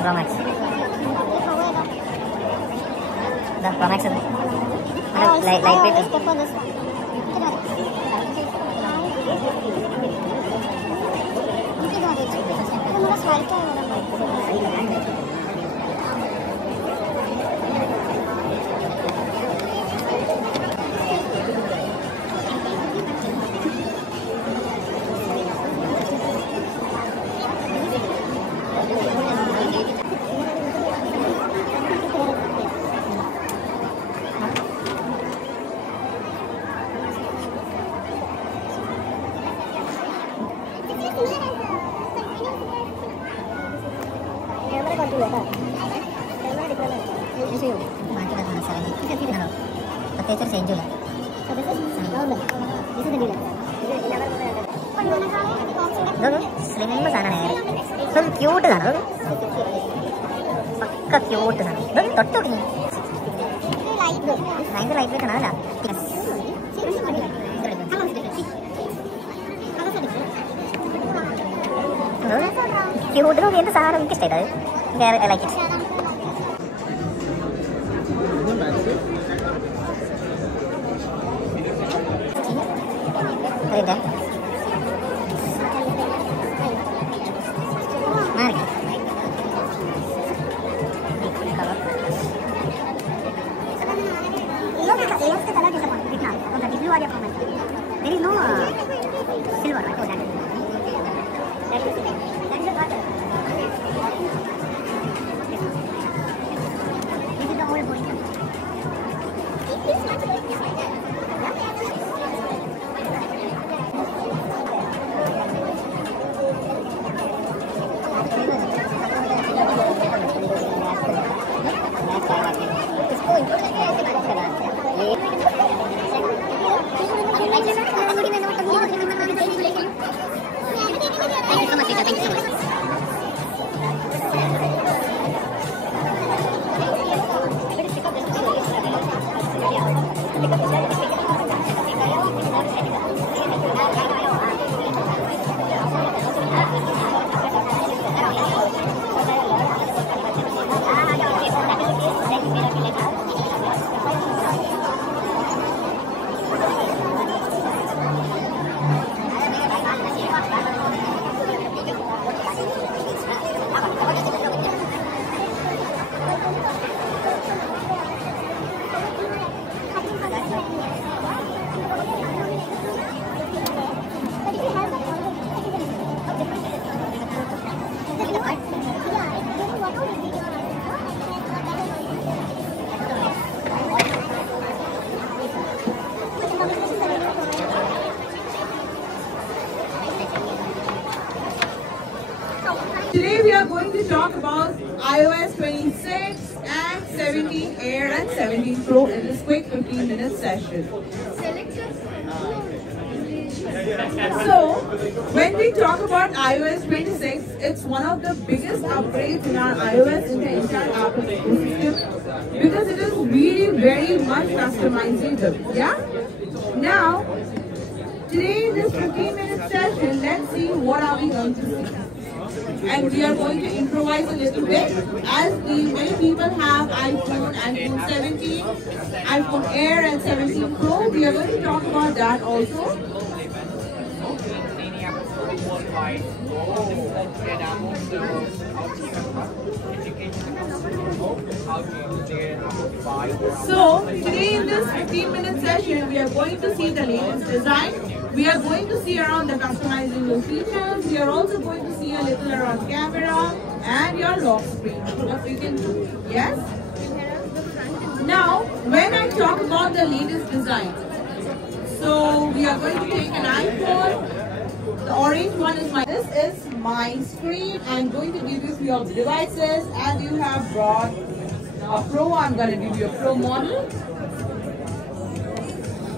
Pro Max. The Pro Max light cute ആണ് പക്ക cute ആണ് തൊട്ടോക്കി ഭയങ്കര ലൈറ്റ് വെയിറ്റ് ആണ് ക്യൂട്ട് നോക്കി എന്ത് സാധനം എനിക്ക് ഇഷ്ടമായിട്ട് like it there is no silver, right? That is the water. This is the old body. Today we are going to talk about iOS 26 and 17 Air and 17 Pro in this quick 15-minute session. So, when we talk about iOS 26, it's one of the biggest upgrades in our iOS in the entire Apple ecosystem because it is really very much customizable. Yeah? Now, today in this 15-minute session, let's see what are we going to see. And we are going to improvise a little bit as many people have iPhone 17, iPhone Air and 17 Pro. We are going to talk about that also. So today in this 15-minute session we are going to see the latest design. We are going to see around the customizable features. We are also going to see a little around camera and your lock screen. What we can do. Yes? Now, when I talk about the latest design, So we are going to take an iPhone. The orange one is my. This is my screen. I'm going to give you a few of the devices. As you have brought a Pro, I'm going to give you a Pro model.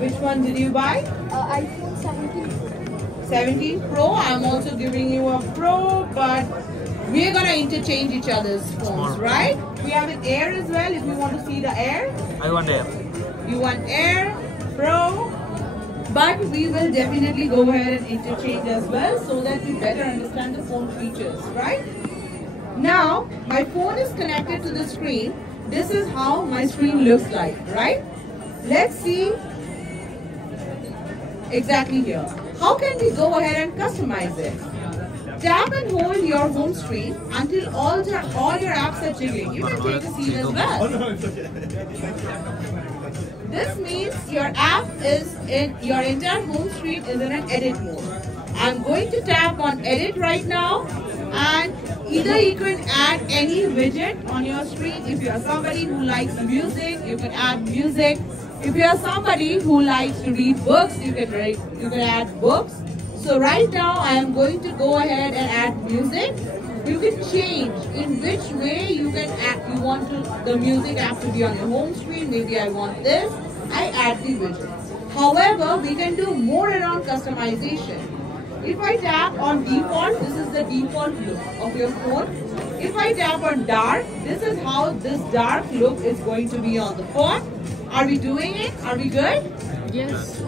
Which one did you buy? iPhone 17. 17 Pro. I'm also giving you a Pro, but we're going to interchange each other's phones, right? We have an Air as well. If you want to see the Air. I want Air. You want Air, Pro, but we will definitely go ahead and interchange as well so that we better understand the phone features, right? Now, my phone is connected to the screen. This is how my screen looks like, right? Let's see exactly here. How can we go ahead and customize it? Tap and hold your home screen until all your apps are jiggling. You can take a seat as well. This means your app is in your entire home screen is in an edit mode. I'm going to tap on edit right now, and either you can add any widget on your screen. If you are somebody who likes music, you can add music. If you are somebody who likes to read books, you can add books. So right now I am going to go ahead and add music. You can change in which way you want the music app to be on your home screen. Maybe I want this. I add the widget. However, we can do more around customization. If I tap on default, this is the default look of your phone. If I tap on dark, this is how this dark look is going to be on the phone. Are we doing it? Are we good? Yes.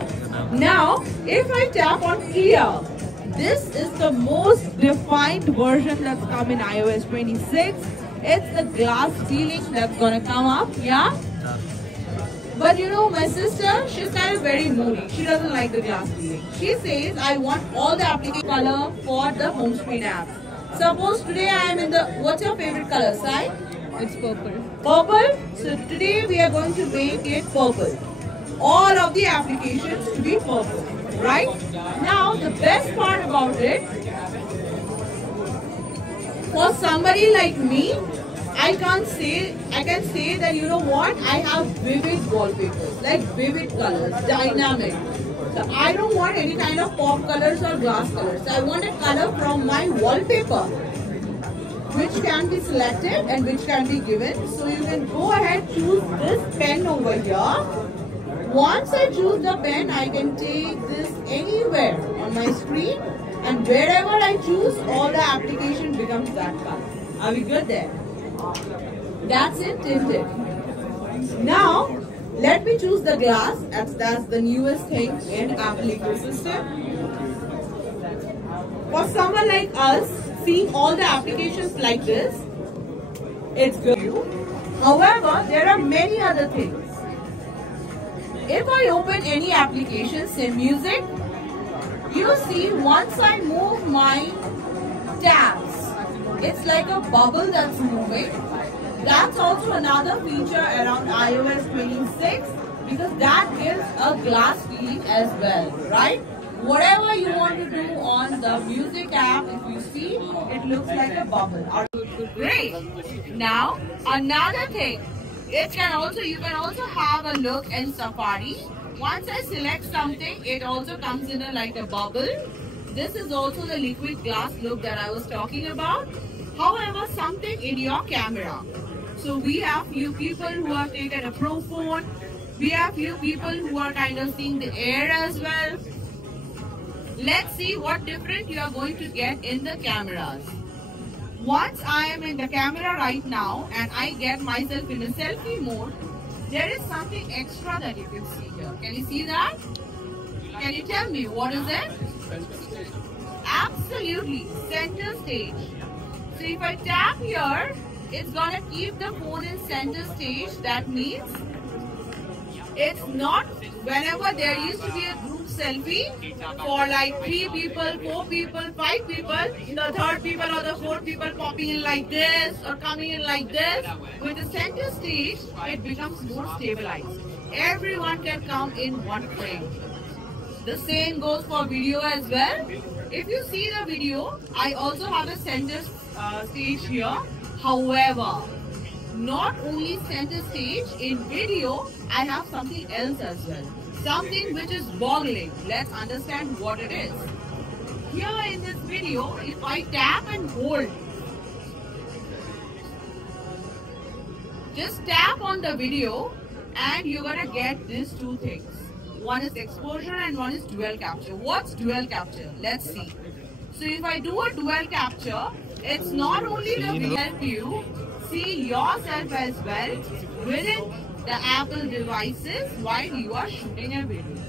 Now, if I tap on clear, this is the most defined version that's come in iOS 26. It's the glass feeling that's gonna come up, yeah? But you know, my sister, she's kind of very moody. She doesn't like the glass feeling. She says, I want all the application color for the home screen app. Suppose today I am in the, what's your favorite color, Sai? It's purple. Purple. So today we are going to make it purple. All of the applications to be purple, right? Now the best part about it, for somebody like me, I can say that, you know what, I have vivid wallpapers, like vivid colors, dynamic. So I don't want any kind of pop colors or glass colors. I want a color from my wallpaper, which can be selected and which can be given. So you can go ahead, choose this pen over here. Once I choose the pen, I can take this anywhere on my screen, and wherever I choose, all the application becomes that color. Are we good there? That's it, tinted. Now, let me choose the glass, as that's the newest thing in Apple ecosystem. For someone like us, seeing all the applications like this, it's good. However, there are many other things. If I open any application, say music, you see once I move my tabs, it's like a bubble that's moving. That's also another feature around iOS 26 because that gives a glass feeling as well, right? Whatever you want to do on the music app, if you see, it looks like a bubble. Great. Now, another thing. You can also have a look in Safari. Once I select something, it also comes in like a bubble. This is also the liquid glass look that I was talking about. However, something in your camera. So we have few people who have taken a Pro phone. We have few people who are kind of seeing the Air as well. Let's see what different you are going to get in the cameras. Once I am in the camera right now and I get myself in a selfie mode, there is something extra that you can see here. Can you see that? Can you tell me what is it? Absolutely, center stage. So if I tap here, it's gonna keep the phone in center stage. That means it's not whenever there used to be a group selfie for like 3 people, 4 people, 5 people, the third people or the fourth people popping in like this or coming in like this. With the center stage, it becomes more stabilized. Everyone can come in one frame. The same goes for video as well. If you see the video, I also have a center stage here. However, not only center stage, in video, I have something else as well. something which is boggling. Let's understand what it is. Here in this video, if I tap and hold, just tap on the video and you're gonna get these two things. One is exposure and one is dual capture. What's dual capture? Let's see. So if I do a dual capture, it's not only to help you see yourself as well within the Apple devices while you are shooting a video.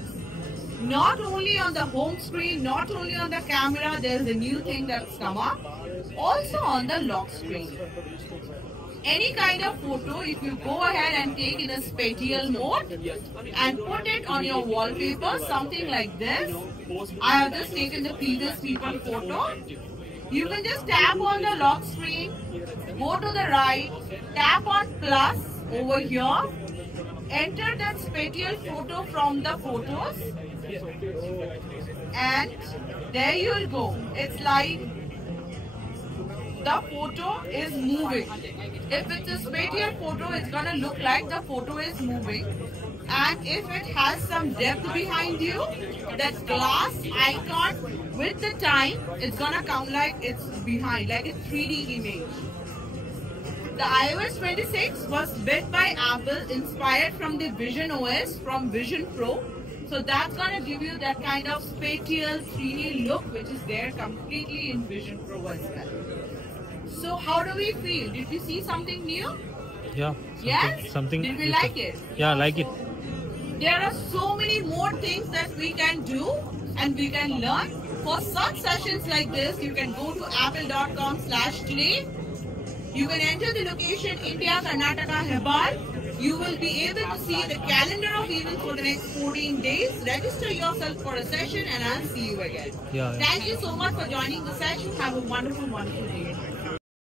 Not only on the home screen, not only on the camera, there's a new thing that's come up. Also on the lock screen. Any kind of photo, if you go ahead and take in a spatial mode and put it on your wallpaper, something like this. I have just taken the previous people photo. You can just tap on the lock screen, go to the right, tap on plus over here, enter that spatial photo from the photos, and there you will go. It's like the photo is moving. If it's a spatial photo, it's gonna look like the photo is moving. And if it has some depth behind you, that glass icon with the time, it's gonna come like it's behind, like a 3D image. The iOS 26 was built by Apple, inspired from the Vision OS from Vision Pro. So that's gonna give you that kind of spatial 3D look, which is there completely in Vision Pro as well. So how do we feel? Did we see something new? Yeah. Yes? Something. Did we like it? Yeah, I like it. There are so many more things that we can do and we can learn. For such sessions like this, you can go to apple.com/today. You can enter the location India, Karnataka, Hebbal. You will be able to see the calendar of events for the next 14 days. Register yourself for a session and I'll see you again. Yeah. Thank you so much for joining the session. Have a wonderful, wonderful day.